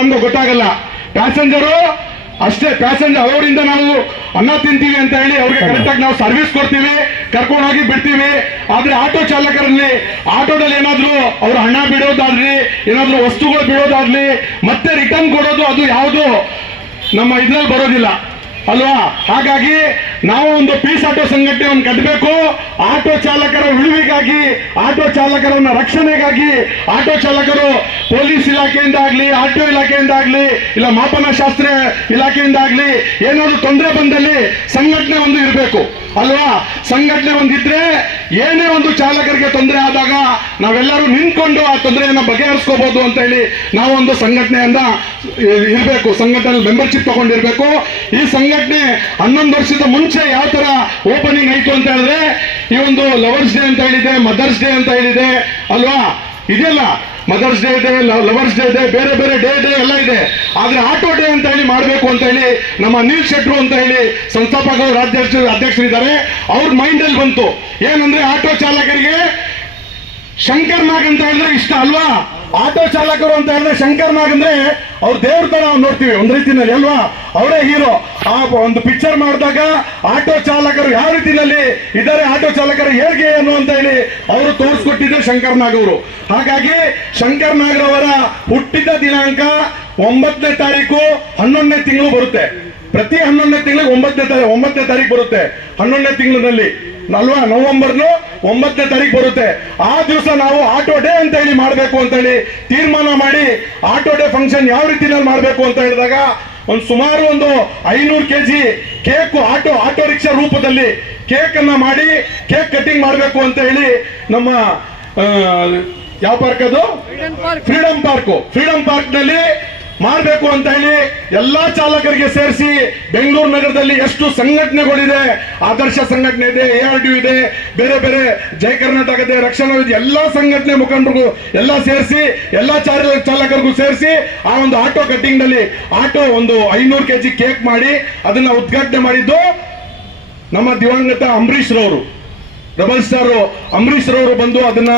ನಮ್ಗೆ ಗೊತ್ತಾಗಲ್ಲ. ಪ್ಯಾಸೆಂಜರು ಅಷ್ಟೇ ಪ್ಯಾಸೆಂಜರ್ ಅವರಿಂದ ನಾವು ಅನ್ನ ತಿಂತೀವಿ ಅಂತ ಹೇಳಿ ಅವ್ರಿಗೆ ಕರೆಕ್ಟಾಗಿ ನಾವು ಸರ್ವಿಸ್ ಕೊಡ್ತೀವಿ ಕರ್ಕೊಂಡು ಹೋಗಿ ಬಿಡ್ತೀವಿ. ಆದ್ರೆ ಆಟೋ ಚಾಲಕರಲ್ಲಿ ಆಟೋದಲ್ಲಿ ಏನಾದ್ರು ಅವ್ರ ಹಣ ಬಿಡೋದಾಗ್ಲಿ ಏನಾದ್ರು ವಸ್ತುಗಳು ಬಿಡೋದಾಗ್ಲಿ ಮತ್ತೆ ರಿಟರ್ನ್ ಕೊಡೋದು ಅದು ಯಾವುದು ನಮ್ಮ ಇದ್ರಲ್ಲಿ ಬರೋದಿಲ್ಲ. ಅಲ್ವಾ? ಹಾಗಾಗಿ ನಾವು ಒಂದು ಪೀಸ್ ಆಟೋ ಸಂಘಟನೆ ಒಂದು ಕಟ್ಟಬೇಕು. ಆಟೋ ಚಾಲಕರ ಉಳಿವಿಗಾಗಿ, ಆಟೋ ಚಾಲಕರನ್ನ ರಕ್ಷಣೆಗಾಗಿ, ಆಟೋ ಚಾಲಕರು ಪೊಲೀಸ್ ಇಲಾಖೆಯಿಂದ ಆಗ್ಲಿ, ಆಟೋ ಇಲಾಖೆಯಿಂದ ಆಗ್ಲಿ, ಇಲ್ಲ ಮಾಪನ ಶಾಸ್ತ್ರ ಇಲಾಖೆಯಿಂದ ಆಗ್ಲಿ, ಏನಾದ್ರು ತೊಂದರೆ ಬಂದಲ್ಲಿ ಸಂಘಟನೆ ಒಂದು ಇರಬೇಕು. ಅಲ್ವಾ? ಸಂಘಟನೆ ಒಂದಿದ್ರೆ ಏನೇ ಒಂದು ಚಾಲಕರಿಗೆ ತೊಂದರೆ ಆದಾಗ ನಾವೆಲ್ಲರೂ ನಿಂತ್ಕೊಂಡು ಆ ತೊಂದರೆಯನ್ನ ಬಗೆಹರಿಸ್ಕೋಬಹುದು ಅಂತ ಹೇಳಿ ನಾವು ಒಂದು ಸಂಘಟನೆಯನ್ನ ಇರಬೇಕು. ಸಂಘಟನೆ ಮೆಂಬರ್ಶಿಪ್ ತಗೊಂಡಿರ್ಬೇಕು. ಈ ಸಂಘಟನೆ ಹನ್ನೊಂದು ವರ್ಷದ ಮುಂಚೆ ಯಾವ ತರ ಓಪನಿಂಗ್ ಆಯ್ತು ಅಂತ ಹೇಳಿದ್ರೆ, ಈ ಒಂದು ಲವರ್ಸ್ ಡೇ ಅಂತ ಹೇಳಿದೆ ಮದರ್ಸ್ ಡೇ ಅಂತ ಹೇಳಿದೆ ಅಲ್ವಾ? ಇದೆಲ್ಲ ಮದರ್ಸ್ ಡೇ ಇದೆ ಲವರ್ಸ್ ಡೇ ಇದೆ ಬೇರೆ ಬೇರೆ ಡೇ ಡೇ ಎಲ್ಲ ಇದೆ. ಆದ್ರೆ ಆಟೋ ಡೇ ಅಂತ ಹೇಳಿ ಮಾಡಬೇಕು ಅಂತ ಹೇಳಿ, ನಮ್ಮ ಅನಿಲ್ ಶೆಟ್ರು ಅಂತ ಹೇಳಿ ಸಂಸ್ಥಾಪಕರು ಅಧ್ಯಕ್ಷರು ಅಧ್ಯಕ್ಷರಿದ್ದಾರೆ. ಅವ್ರ ಮೈಂಡ್ ಅಲ್ಲಿ ಬಂತು. ಏನಂದ್ರೆ ಆಟೋ ಚಾಲಕರಿಗೆ ಶಂಕರ್ ನಾಗ್ ಅಂತ ಹೇಳಿದ್ರೆ ಇಷ್ಟ, ಅಲ್ವಾ? ಆಟೋ ಚಾಲಕರು ಅಂತ ಹೇಳಿದ್ರೆ ಶಂಕರ್ ನಾಗ್ ಅಂದ್ರೆ ಅವ್ರ ದೇವ್ರ ತರ ನಾವು ನೋಡ್ತೀವಿ. ಒಂದ್ ರೀತಿನಲ್ಲಿ ಅಲ್ವಾ? ಅವರೇ ಹೀರೋ ಆ ಒಂದು ಪಿಕ್ಚರ್ ಮಾಡಿದಾಗ ಆಟೋ ಚಾಲಕರು ಯಾವ ರೀತಿನಲ್ಲಿ ಇದ್ದಾರೆ, ಆಟೋ ಚಾಲಕರು ಹೇಗೆ ಏನು ಅಂತ ಹೇಳಿ ಅವರು ತೋರಿಸ್ಕೊಟ್ಟಿದ್ರು ಶಂಕರ್ ನಾಗ್ ಅವರು. ಹಾಗಾಗಿ ಶಂಕರ್ ನಾಗ್ರವರ ಹುಟ್ಟಿದ ದಿನಾಂಕ ಒಂಬತ್ತನೇ ತಾರೀಕು ಹನ್ನೊಂದನೇ ತಿಂಗಳು ಬರುತ್ತೆ. ಪ್ರತಿ ಹನ್ನೊಂದನೇ ತಿಂಗಳಿಗೆ ಒಂಬತ್ತನೇ ಒಂಬತ್ತನೇ ತಾರೀಕು ಬರುತ್ತೆ ಹನ್ನೊಂದನೇ ತಿಂಗಳಿನಲ್ಲಿ. ಅಲ್ವಾ ನವೆಂಬರ್ನು ಒಂಬತ್ತನೇ ತಾರೀಕು ಬರುತ್ತೆ. ಆ ದಿವಸ ನಾವು ಆಟೋ ಡೇ ಅಂತ ಹೇಳಿ ಮಾಡಬೇಕು ಅಂತ ಹೇಳಿ ತೀರ್ಮಾನ ಮಾಡಿ ಆಟೋ ಡೇ ಫಂಕ್ಷನ್ ಯಾವ ರೀತಿನಲ್ಲಿ ಮಾಡಬೇಕು ಅಂತ ಹೇಳಿದಾಗ ಒಂದು ಸುಮಾರು ಒಂದು ಐನೂರು K G cake auto auto rickshaw ರೂಪದಲ್ಲಿ ಕೇಕ್ ಅನ್ನ ಮಾಡಿ ಕೇಕ್ ಕಟಿಂಗ್ ಮಾಡಬೇಕು ಅಂತ ಹೇಳಿ ನಮ್ಮ ಯಾವ ಪಾರ್ಕ್ ಅದು? Freedom park. Freedom park. ನಲ್ಲಿ ಮಾಡಬೇಕು ಅಂತ ಹೇಳಿ ಎಲ್ಲಾ ಚಾಲಕರಿಗೆ ಸೇರಿಸಿ ಬೆಂಗಳೂರು ನಗರದಲ್ಲಿ ಎಷ್ಟು ಸಂಘಟನೆಗಳಿದೆ, ಆದರ್ಶ ಸಂಘಟನೆ ಇದೆ ಎ ಆರ್ ಡಿ ಇದೆ, ಬೇರೆ ಬೇರೆ ಜಯ ಕರ್ನಾಟಕ ಇದೆ, ರಕ್ಷಣಾ ಇದೆ, ಎಲ್ಲಾ ಸಂಘಟನೆ ಮುಖಂಡರಿಗೂ ಎಲ್ಲ ಸೇರಿಸಿ, ಎಲ್ಲಾ ಚಾಲ ಚಾಲಕರಿಗೂ ಸೇರಿಸಿ ಆ ಒಂದು ಆಟೋ ಕಟ್ಟಿಂಗ್ನಲ್ಲಿ ಆಟೋ ಒಂದು ಐನೂರು ಕೆಜಿ ಕೇಕ್ ಮಾಡಿ ಅದನ್ನ ಉದ್ಘಾಟನೆ ಮಾಡಿದ್ದು ನಮ್ಮ ದಿವಂಗತ ಅಂಬರೀಶ್ ರವರು. ಡಬಲ್ ಸ್ಟಾರ್ ಅಂಬರೀಶ್ ರವರು ಬಂದು ಅದನ್ನ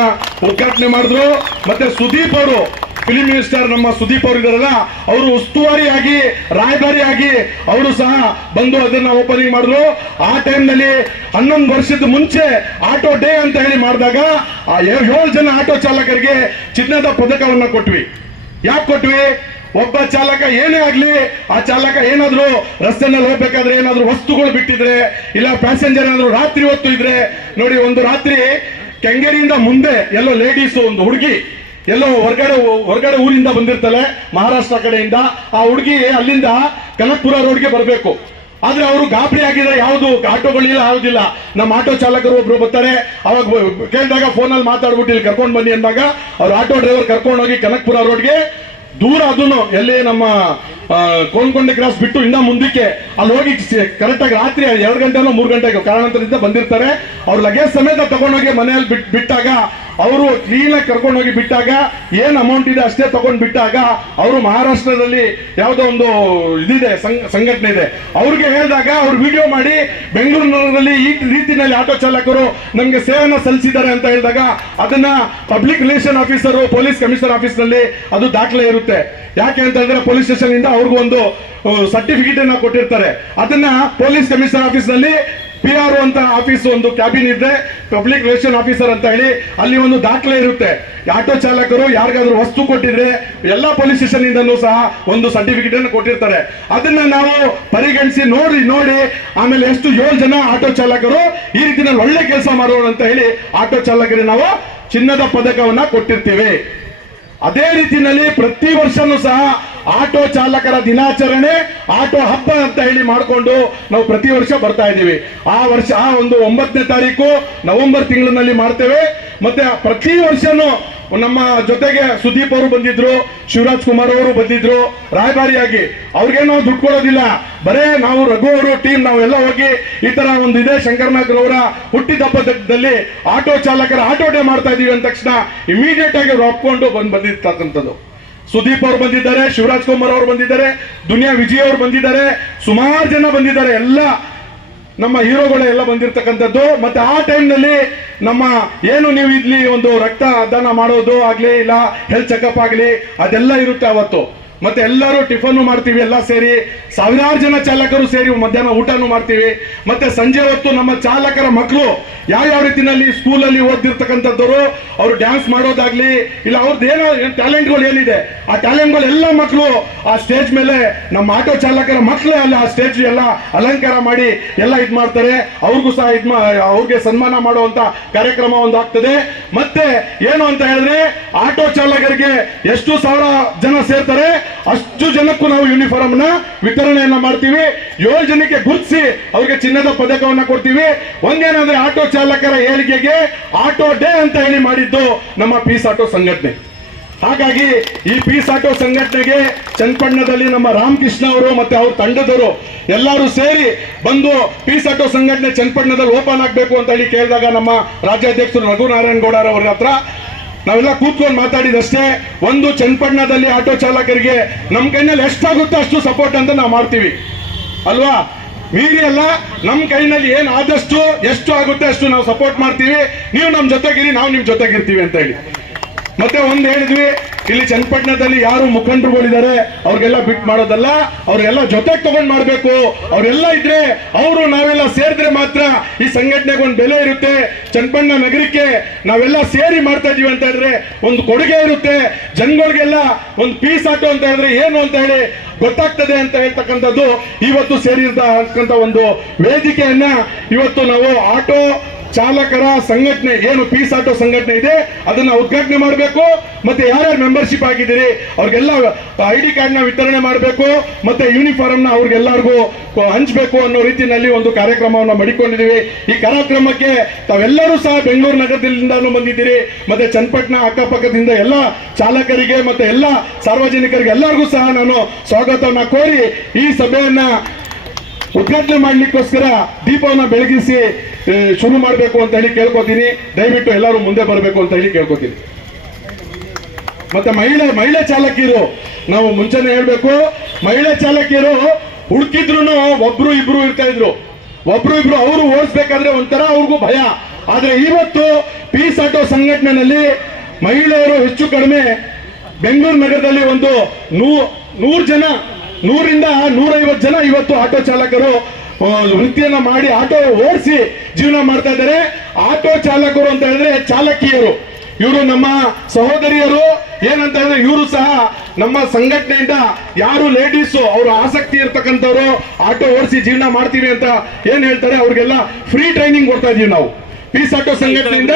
ಉದ್ಘಾಟನೆ ಮಾಡಿದ್ರು. ಮತ್ತೆ ಸುದೀಪ್ ಅವರು ಫಿಲಿಂ ಮಿನಿಸ್ಟರ್ ನಮ್ಮ ಸುದೀಪ್ ಅವರು ಇದಾರಲ್ಲ, ಅವರು ಉಸ್ತುವಾರಿಯಾಗಿ, ರಾಯಭಾರಿಯಾಗಿ ಅವರು ಸಹ ಬಂದು ಅದನ್ನ ಓಪನಿಂಗ್ ಮಾಡಿದ್ರು. ಆ ಟೈಮ್ನಲ್ಲಿ ನಲ್ಲಿ ಹನ್ನೊಂದು ವರ್ಷದ ಮುಂಚೆ ಆಟೋ ಡೇ ಅಂತ ಹೇಳಿ ಮಾಡಿದಾಗ, ಆ ಏಳು ಜನ ಆಟೋ ಚಾಲಕರಿಗೆ ಚಿನ್ನದ ಪದಕವನ್ನ ಕೊಟ್ವಿ. ಯಾಕೆ ಕೊಟ್ವಿ? ಒಬ್ಬ ಚಾಲಕ ಏನೇ ಆಗ್ಲಿ, ಆ ಚಾಲಕ ಏನಾದ್ರು ರಸ್ತೆನಲ್ಲಿ ಹೋಗ್ಬೇಕಾದ್ರೆ ಏನಾದ್ರು ವಸ್ತುಗಳು ಬಿಟ್ಟಿದ್ರೆ, ಇಲ್ಲ ಪ್ಯಾಸೆಂಜರ್ ಏನಾದ್ರು ರಾತ್ರಿ ಹೊತ್ತು ಇದ್ರೆ, ನೋಡಿ ಒಂದು ರಾತ್ರಿ ಕೆಂಗೇರಿಯಿಂದ ಮುಂದೆ ಎಲ್ಲೋ ಲೇಡೀಸ್ ಒಂದು ಹುಡುಗಿ ಎಲ್ಲೋ ಹೊರಗಡೆ ಹೊರಗಡೆ ಊರಿಂದ ಬಂದಿರ್ತಾಳೆ ಮಹಾರಾಷ್ಟ್ರ ಕಡೆಯಿಂದ ಆ ಹುಡುಗಿ ಅಲ್ಲಿಂದ ಕನಕ್ಪುರ ರೋಡ್ಗೆ ಬರಬೇಕು. ಆದ್ರೆ ಅವರು ಗಾಬರಿ ಆಗಿದ್ರೆ ಯಾವುದು? ಆಟೋಗಳಿಲ್ಲ ಯಾವುದಿಲ್ಲ ನಮ್ಮ ಆಟೋ ಚಾಲಕರು ಒಬ್ರು ಬರ್ತಾರೆ. ಅವಾಗ ಕೇಳಿದಾಗ ಕೇಳಿದಾಗ ಫೋನಲ್ಲಿ ಮಾತಾಡ್ಬಿಟ್ಟು ಇಲ್ಲಿ ಕರ್ಕೊಂಡು ಬನ್ನಿ ಅಂದಾಗ ಅವ್ರು ಆಟೋ ಡ್ರೈವರ್ ಕರ್ಕೊಂಡು ಹೋಗಿ ಕನಕ್ಪುರ ರೋಡ್ಗೆ ದೂರ ಅದನ್ನು ಎಲ್ಲಿ ನಮ್ಮ ಕೋನ್ಕೊಂಡೆ ಕ್ರಾಸ್ ಬಿಟ್ಟು ಇನ್ನ ಮುಂದಕ್ಕೆ ಅಲ್ಲಿ ಹೋಗಿ ಕರೆಕ್ಟ್ ಆಗಿ ರಾತ್ರಿ ಎರಡು ಗಂಟೆ ಮೂರು ಗಂಟೆಗೆ ಕಾರಣಾಂತರದಿಂದ ಬಂದಿರ್ತಾರೆ. ಅವ್ರು ಲಗೇಜ್ ಸಮೇತ ತಗೊಂಡೋಗಿ ಮನೆಯಲ್ಲಿ ಬಿಟ್ ಬಿಟ್ಟಾಗ ಅವರು ಕ್ಲೀನ್ ಆಗಿ ಕರ್ಕೊಂಡು ಹೋಗಿ ಬಿಟ್ಟಾಗ, ಏನ್ ಅಮೌಂಟ್ ಇದೆ ಅಷ್ಟೇ ತಗೊಂಡು ಬಿಟ್ಟಾಗ, ಅವರು ಮಹಾರಾಷ್ಟ್ರದಲ್ಲಿ ಯಾವುದೋ ಒಂದು ಇದಿದೆ, ಸಂಘ- ಸಂಘಟನೆ ಇದೆ. ಅವ್ರಿಗೆ ಹೇಳಿದಾಗ ಅವ್ರು ವಿಡಿಯೋ ಮಾಡಿ, ಬೆಂಗಳೂರಿನಲ್ಲಿ ಈ ರೀತಿಯಲ್ಲಿ ಆಟೋ ಚಾಲಕರು ನಮಗೆ ಸೇವೆಯನ್ನು ಸಲ್ಲಿಸಿದ್ದಾರೆ ಅಂತ ಹೇಳಿದಾಗ, ಅದನ್ನ public relation officer police commissioner ಆಫೀಸ್ನಲ್ಲಿ ಅದು ದಾಖಲೆ ಇರುತ್ತೆ. ಯಾಕೆ ಅಂತ ಹೇಳಿದ್ರೆ ಪೊಲೀಸ್ ಸ್ಟೇಷನ್ ಇಂದ ಅವ್ರಿಗೊಂದು ಸರ್ಟಿಫಿಕೇಟ್ ಅನ್ನ ಕೊಟ್ಟಿರ್ತಾರೆ. ಅದನ್ನ ಪೊಲೀಸ್ ಕಮಿಷನರ್ ಆಫೀಸ್ನಲ್ಲಿ ಪಿ ಆರ್ ಅಂತ ಆಫೀಸ್ ಒಂದು ಕ್ಯಾಬಿನ್ ಇದೆ ಪಬ್ಲಿಕ್ ರಿಲೇಷನ್ ಆಫೀಸರ್ ಅಂತ ಹೇಳಿ, ಅಲ್ಲಿ ಒಂದು ದಾಖಲೆ ಇರುತ್ತೆ. ಆಟೋ ಚಾಲಕರು ಯಾರಿಗಾದ್ರೂ ವಸ್ತು ಕೊಟ್ಟಿದ್ರೆ, ಎಲ್ಲಾ ಪೊಲೀಸ್ ಸ್ಟೇಷನ್ ಇಂದನೂ ಸಹ ಒಂದು ಸರ್ಟಿಫಿಕೇಟ್ ಅನ್ನು ಕೊಟ್ಟಿರ್ತಾರೆ. ಅದನ್ನ ನಾವು ಪರಿಗಣಿಸಿ ನೋಡಿ ನೋಡಿ, ಆಮೇಲೆ ಎಷ್ಟು ಏಳು ಜನ ಆಟೋ ಚಾಲಕರು ಈ ರೀತಿಯಲ್ಲಿ ಒಳ್ಳೆ ಕೆಲಸ ಮಾಡೋಣ ಅಂತ ಹೇಳಿ ಆಟೋ ಚಾಲಕರಿಗೆ ನಾವು ಚಿನ್ನದ ಪದಕವನ್ನ ಕೊಟ್ಟಿರ್ತೀವಿ. ಅದೇ ರೀತಿಯಲ್ಲಿ ಪ್ರತಿ ವರ್ಷನೂ ಸಹ ಆಟೋ ಚಾಲಕರ ದಿನಾಚರಣೆ, ಆಟೋ ಹಬ್ಬ ಅಂತ ಹೇಳಿ ಮಾಡಿಕೊಂಡು ನಾವು ಪ್ರತಿ ವರ್ಷ ಬರ್ತಾ ಇದ್ದೀವಿ. ಆ ವರ್ಷ, ಆ ಒಂದು ಒಂಬತ್ತನೇ ತಾರೀಕು ನವೆಂಬರ್ ತಿಂಗಳಿನಲ್ಲಿ ಮಾಡ್ತೇವೆ. ಮತ್ತೆ ಪ್ರತಿ ವರ್ಷನೂ ನಮ್ಮ ಜೊತೆಗೆ ಸುದೀಪ್ ಅವರು ಬಂದಿದ್ರು, ಶಿವರಾಜ್ ಕುಮಾರ್ ಅವರು ಬಂದಿದ್ರು, ರಾಯಭಾರಿಯಾಗಿ. ಅವ್ರಿಗೇನು ನಾವು ದುಡ್ಡು ಕೊಡೋದಿಲ್ಲ. ಬರೇ ನಾವು ರಘು ಅವರು, ಟೀಮ್ ನಾವೆಲ್ಲ ಹೋಗಿ ಈ ತರ ಒಂದು ಇದೆ ಶಂಕರನಾಗರ್ ಅವರ ಹುಟ್ಟಿದಬ್ಬದಲ್ಲಿ ಆಟೋ ಚಾಲಕರ ಆಟೋ ಡೇ ಮಾಡ್ತಾ ಇದೀವಿ ಅಂದ ತಕ್ಷಣ ಇಮಿಡಿಯೇಟ್ ಆಗಿ ಅವ್ರು ಒಪ್ಕೊಂಡು ಬಂದ್ ಬಂದಿರ್ತಕ್ಕಂಥದ್ದು ಸುದೀಪ್ ಅವರು ಬಂದಿದ್ದಾರೆ, ಶಿವರಾಜ್ ಕುಮಾರ್ ಅವರು ಬಂದಿದ್ದಾರೆ, ದುನಿಯಾ ವಿಜಯ್ ಅವರು ಬಂದಿದ್ದಾರೆ, ಸುಮಾರು ಜನ ಬಂದಿದ್ದಾರೆ, ಎಲ್ಲ ನಮ್ಮ ಹೀರೋಗಳು ಎಲ್ಲ ಬಂದಿರತಕ್ಕಂಥದ್ದು. ಮತ್ತೆ ಆ ಟೈಮ್ನಲ್ಲಿ ನಲ್ಲಿ ನಮ್ಮ ಏನು ನೀವು ಇಲ್ಲಿ ಒಂದು ರಕ್ತ ದಾನ ಮಾಡೋದು ಆಗಲಿ ಇಲ್ಲ ಹೆಲ್ತ್ ಚೆಕಪ್ ಆಗಲಿ, ಅದೆಲ್ಲ ಇರುತ್ತೆ ಅವತ್ತು. ಮತ್ತೆ ಎಲ್ಲರೂ ಟಿಫನ್ ಮಾಡ್ತೀವಿ, ಎಲ್ಲ ಸೇರಿ. ಸಾವಿರಾರು ಜನ ಚಾಲಕರು ಸೇರಿ ಮಧ್ಯಾಹ್ನ ಊಟನೂ ಮಾಡ್ತೀವಿ. ಮತ್ತೆ ಸಂಜೆ ಹೊತ್ತು ನಮ್ಮ ಚಾಲಕರ ಮಕ್ಕಳು ಯಾವ ಯಾವ ರೀತಿನಲ್ಲಿ ಸ್ಕೂಲಲ್ಲಿ ಓದ್ತಿರ್ತಕ್ಕಂಥದ್ದವರು ಅವರು ಡ್ಯಾನ್ಸ್ ಮಾಡೋದಾಗ್ಲಿ, ಇಲ್ಲ ಅವ್ರದ್ದು ಏನೋ ಟ್ಯಾಲೆಂಟ್ಗಳು ಏನಿದೆ, ಆ ಟ್ಯಾಲೆಂಟ್ಗಳು ಎಲ್ಲ ಮಕ್ಕಳು ಆ ಸ್ಟೇಜ್ ಮೇಲೆ ನಮ್ಮ ಆಟೋ ಚಾಲಕರ ಮಕ್ಕಳೇ ಅಲ್ಲ ಆ ಸ್ಟೇಜ್ ಎಲ್ಲ ಅಲಂಕಾರ ಮಾಡಿ ಎಲ್ಲ ಇದು ಮಾಡ್ತಾರೆ. ಅವ್ರಿಗೂ ಸಹ ಇದು ಅವ್ರಿಗೆ ಸನ್ಮಾನ ಮಾಡುವಂತ ಕಾರ್ಯಕ್ರಮ ಒಂದು ಆಗ್ತದೆ. ಮತ್ತೆ ಏನು ಅಂತ ಹೇಳಿದ್ರೆ, ಆಟೋ ಚಾಲಕರಿಗೆ ಎಷ್ಟು ಸಾವಿರ ಜನ ಸೇರ್ತಾರೆ ಅಷ್ಟು ಜನಕ್ಕೂ ನಾವು ಯೂನಿಫಾರ್ಮ್ನ ವಿತರಣೆಯನ್ನ ಮಾಡ್ತೀವಿ. ಏಳು ಜನಕ್ಕೆ ಗುರುತಿಸಿ ಅವ್ರಿಗೆ ಚಿನ್ನದ ಪದಕವನ್ನ ಕೊಡ್ತೀವಿ. ಒಂದೇನಂದ್ರೆ ಆಟೋ ಚಾಲಕರ ಏಳಿಗೆಗೆ ಆಟೋ ಡೇ ಅಂತ ಹೇಳಿ ಮಾಡಿದ್ದು ನಮ್ಮ ಪೀಸ್ ಆಟೋ ಸಂಘಟನೆ. ಹಾಗಾಗಿ ಈ ಪೀಸ್ ಆಟೋ ಸಂಘಟನೆಗೆ ಚನ್ನಪಟ್ಟಣದಲ್ಲಿ ನಮ್ಮ ರಾಮಕೃಷ್ಣ ಅವರು ಮತ್ತೆ ಅವ್ರ ತಂಡದವರು ಎಲ್ಲರೂ ಸೇರಿ ಬಂದು ಪೀಸ್ ಆಟೋ ಸಂಘಟನೆ ಚನ್ನಪಟ್ಟಣದಲ್ಲಿ ಓಪನ್ ಆಗಬೇಕು ಅಂತ ಹೇಳಿ ಕೇಳಿದಾಗ ನಮ್ಮ ರಾಜ್ಯಾಧ್ಯಕ್ಷರು ರಘುನಾರಾಯಣ ಗೌಡರವರ ಅವರ ಹತ್ರ ನಾವೆಲ್ಲ ಕೂತ್ಕೊಂಡು ಮಾತಾಡಿದಷ್ಟೇ, ಒಂದು ಚನ್ನಪಟ್ಟಣದಲ್ಲಿ ಆಟೋ ಚಾಲಕರಿಗೆ ನಮ್ಮ ಕೈನಲ್ಲಿ ಎಷ್ಟಾಗುತ್ತೋ ಅಷ್ಟು ಸಪೋರ್ಟ್ ಅಂತ ನಾವು ಮಾಡ್ತೀವಿ. ಅಲ್ವಾ? ಮೀರಿ ಅಲ್ಲ ನಮ್ಮ ಕೈನಲ್ಲಿ ಏನು ಆದಷ್ಟು, ಎಷ್ಟು ಆಗುತ್ತೆ ಅಷ್ಟು ನಾವು ಸಪೋರ್ಟ್ ಮಾಡ್ತೀವಿ. ನೀವು ನಮ್ಮ ಜೊತೆಗಿರಿ, ನಾವು ನಿಮ್ಮ ಜೊತೆಗಿರ್ತೀವಿ ಅಂತ ಹೇಳಿ. ಮತ್ತೆ ಒಂದು ಹೇಳಿದ್ವಿ, ಇಲ್ಲಿ ಚನ್ನಪಟ್ಟಣದಲ್ಲಿ ಯಾರು ಮುಖಂಡರುಗಳಿದ್ದಾರೆ, ಅವ್ರಿಗೆಲ್ಲ ಬಿಟ್ ಮಾಡೋದಲ್ಲ, ಅವ್ರಿಗೆಲ್ಲ ಜೊತೆಗೆ ತಗೊಂಡ್ ಮಾಡಬೇಕು. ಅವರೆಲ್ಲ ಇದ್ರೆ ಅವರು ನಾವೆಲ್ಲ ಸೇರಿದ್ರೆ ಮಾತ್ರ ಈ ಸಂಘಟನೆಗೆ ಒಂದು ಬೆಲೆ ಇರುತ್ತೆ. ಚನ್ನಪಟ್ಟಣ ನಗರಕ್ಕೆ ನಾವೆಲ್ಲ ಸೇರಿ ಮಾಡ್ತಾ ಇದೀವಿ ಅಂತ ಹೇಳಿದ್ರೆ ಒಂದು ಕೊಡುಗೆ ಇರುತ್ತೆ. ಜನಗಳಿಗೆಲ್ಲ ಒಂದು ಪೀಸ್ ಆಟೋ ಅಂತ ಹೇಳಿದ್ರೆ ಏನು ಅಂತ ಹೇಳಿ ಗೊತ್ತಾಗ್ತದೆ ಅಂತ ಹೇಳ್ತಕ್ಕಂಥದ್ದು ಇವತ್ತು ಸೇರಿರ್ತಕ್ಕಂಥ ಒಂದು ವೇದಿಕೆಯನ್ನ ಇವತ್ತು ನಾವು ಆಟೋ ಚಾಲಕರ ಸಂಘಟನೆ, ಏನು ಪೀಸ್ ಆಟೋ ಸಂಘಟನೆ ಇದೆ, ಅದನ್ನ ಉದ್ಘಾಟನೆ ಮಾಡಬೇಕು, ಮತ್ತೆ ಯಾರ್ಯಾರು ಮೆಂಬರ್ಶಿಪ್ ಆಗಿದ್ದೀರಿ, ಅವ್ರಿಗೆಲ್ಲ ಐ ಡಿ ಕಾರ್ಡ್ನ ವಿತರಣೆ ಮಾಡಬೇಕು, ಮತ್ತೆ ಯೂನಿಫಾರ್ಮ್ನ ಅವ್ರಿಗೆಲ್ಲರಿಗೂ ಹಂಚಬೇಕು ಅನ್ನೋ ರೀತಿಯಲ್ಲಿ ಒಂದು ಕಾರ್ಯಕ್ರಮವನ್ನು ಮಾಡಿಕೊಂಡಿದ್ದೀವಿ. ಈ ಕಾರ್ಯಕ್ರಮಕ್ಕೆ ತಾವೆಲ್ಲರೂ ಸಹ ಬೆಂಗಳೂರು ನಗರದಿಂದಾನು ಬಂದಿದ್ದೀರಿ, ಮತ್ತೆ ಚನ್ನಪಟ್ಟಣ ಅಕ್ಕಪಕ್ಕದಿಂದ ಎಲ್ಲ ಚಾಲಕರಿಗೆ, ಮತ್ತೆ ಎಲ್ಲ ಸಾರ್ವಜನಿಕರಿಗೆ ಎಲ್ಲರಿಗೂ ಸಹ ನಾನು ಸ್ವಾಗತವನ್ನ ಕೋರಿ ಈ ಸಭೆಯನ್ನ ಉದ್ಘಾಟನೆ ಮಾಡಲಿಕ್ಕೋಸ್ಕರ ದೀಪವನ್ನು ಬೆಳಗಿಸಿ ಶುರು ಮಾಡಬೇಕು ಅಂತ ಹೇಳಿ ಕೇಳ್ಕೊತೀನಿ. ದಯವಿಟ್ಟು ಎಲ್ಲರೂ ಮುಂದೆ ಬರಬೇಕು ಅಂತ ಹೇಳಿ ಕೇಳ್ಕೊತೀನಿ. ಮತ್ತೆ ಮಹಿಳೆ ಮಹಿಳೆ ಚಾಲಕಿಯರು, ನಾವು ಮುಂಚೆನೆ ಹೇಳ್ಬೇಕು, ಮಹಿಳೆ ಚಾಲಕಿಯರು ಹುಡುಕಿದ್ರು ಒಬ್ರು ಇಬ್ರು ಇರ್ತಾ ಇದ್ರು. ಒಬ್ರು ಇಬ್ರು ಅವರು ಓಡಿಸ್ಬೇಕಾದ್ರೆ ಒಂಥರ ಅವ್ರಿಗೂ ಭಯ. ಆದ್ರೆ ಇವತ್ತು ಪೀಸ್ ಆಟೋ ಸಂಘಟನೆಯಲ್ಲಿ ಮಹಿಳೆಯರು ಹೆಚ್ಚು ಕಡಿಮೆ ಬೆಂಗಳೂರು ನಗರದಲ್ಲಿ ಒಂದು ನೂ, ನೂರು ಜನ ನೂರಿಂದ ನೂರೈವತ್ತು ಜನ ಇವತ್ತು ಆಟೋ ಚಾಲಕರು ವೃತ್ತಿಯನ್ನ ಮಾಡಿ ಆಟೋ ಓಡಿಸಿ ಜೀವನ ಮಾಡ್ತಾ ಇದ್ದಾರೆ. ಆಟೋ ಚಾಲಕರು ಅಂತ ಹೇಳಿದ್ರೆ ಚಾಲಕಿಯರು. ಇವರು ನಮ್ಮ ಸಹೋದರಿಯರು. ಏನಂತ ಹೇಳಿದ್ರೆ ಇವರು ಸಹ ನಮ್ಮ ಸಂಘಟನೆಯಿಂದ ಯಾರು ಲೇಡೀಸು, ಅವರು ಆಸಕ್ತಿ ಇರ್ತಕ್ಕಂಥವ್ರು ಆಟೋ ಓಡಿಸಿ ಜೀವನ ಮಾಡ್ತೀವಿ ಅಂತ ಏನ್ ಹೇಳ್ತಾರೆ? ಅವ್ರಿಗೆಲ್ಲ ಫ್ರೀ ಟ್ರೈನಿಂಗ್ ಕೊಡ್ತಾ ಇದೀವಿ ನಾವು. ಪೀಸ್ ಆಟೋ ಸಂಘಟನೆಯಿಂದ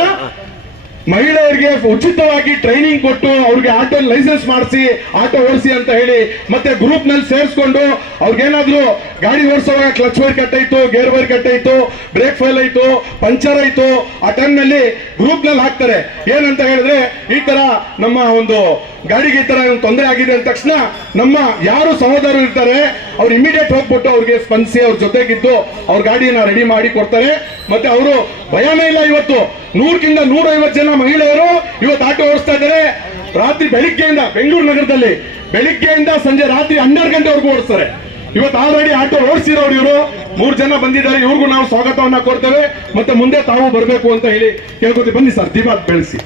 ಮಹಿಳೆಯರಿಗೆ ಉಚಿತವಾಗಿ ಟ್ರೈನಿಂಗ್ ಕೊಟ್ಟು ಅವ್ರಿಗೆ ಆಟೋ ಲೈಸೆನ್ಸ್ ಮಾಡಿಸಿ, ಆಟೋ ಓಡಿಸಿ ಅಂತ ಹೇಳಿ ಮತ್ತೆ ಗ್ರೂಪ್ನಲ್ಲಿ ಸೇರಿಸ್ಕೊಂಡು ಅವ್ರಿಗೇನಾದ್ರೂ ಗಾಡಿ ಓಡಿಸುವಾಗ ಕ್ಲಚ್ ವೈರ್ ಕಟ್ಟಾಯ್ತು ಗೇರ್ ವೈರ್ ಕಟ್ಟಾಯ್ತು ಬ್ರೇಕ್ ಫೇಲ್ ಆಯ್ತು ಪಂಚರ್ ಆಯ್ತು, ಆ ಟೈಮ್ನಲ್ಲಿ ಗ್ರೂಪ್ನಲ್ಲಿ ಹಾಕ್ತಾರೆ. ಏನಂತ ಹೇಳಿದ್ರೆ ಈ ತರ ನಮ್ಮ ಒಂದು ಗಾಡಿಗೆ ಈ ತರ ತೊಂದರೆ ಆಗಿದೆ ಅಂದ ತಕ್ಷಣ ನಮ್ಮ ಯಾರು ಸಹೋದರರು ಇರ್ತಾರೆ, ಅವ್ರು ಇಮಿಡಿಯೇಟ್ ಹೋಗ್ಬಿಟ್ಟು ಅವ್ರಿಗೆ ಸ್ಪಂದಿಸಿ ಅವ್ರ ಜೊತೆಗಿದ್ದು ಅವ್ರ ಗಾಡಿಯನ್ನ ರೆಡಿ ಮಾಡಿ ಕೊಡ್ತಾರೆ. ಮತ್ತೆ ಅವರು ಭಯನೇ ಇಲ್ಲ ಇವತ್ತು. ನೂರಕ್ಕಿಂತ ನೂರೈವತ್ತು ಜನ ಮಹಿಳೆಯರು ಇವತ್ತು ಆಟೋ ಓಡಿಸ್ತಾ ಇದ್ದಾರೆ. ರಾತ್ರಿ ಬೆಳಿಗ್ಗೆಯಿಂದ ಬೆಂಗಳೂರು ನಗರದಲ್ಲಿ ಬೆಳಿಗ್ಗೆಯಿಂದ ಸಂಜೆ ರಾತ್ರಿ ಹನ್ನೆರಡು ಗಂಟೆವರೆಗೂ ಓಡಿಸ್ತಾರೆ. ಇವತ್ತು ಆಲ್ರೆಡಿ ಆಟೋ ಓಡಿಸಿರೋರು ಇವರು. ಮೂರು ಜನ ಬಂದಿದ್ದಾರೆ. ಇವ್ರಿಗೂ ನಾವು ಸ್ವಾಗತವನ್ನ ಕೊಡ್ತೇವೆ ಮತ್ತೆ ಮುಂದೆ ತಾವು ಬರಬೇಕು ಅಂತ ಹೇಳಿ ಕೇಳ್ಕೊತೀವಿ. ಬನ್ನಿ ಸರ್ ದೀಪ ಬೆಳೆಸಿ.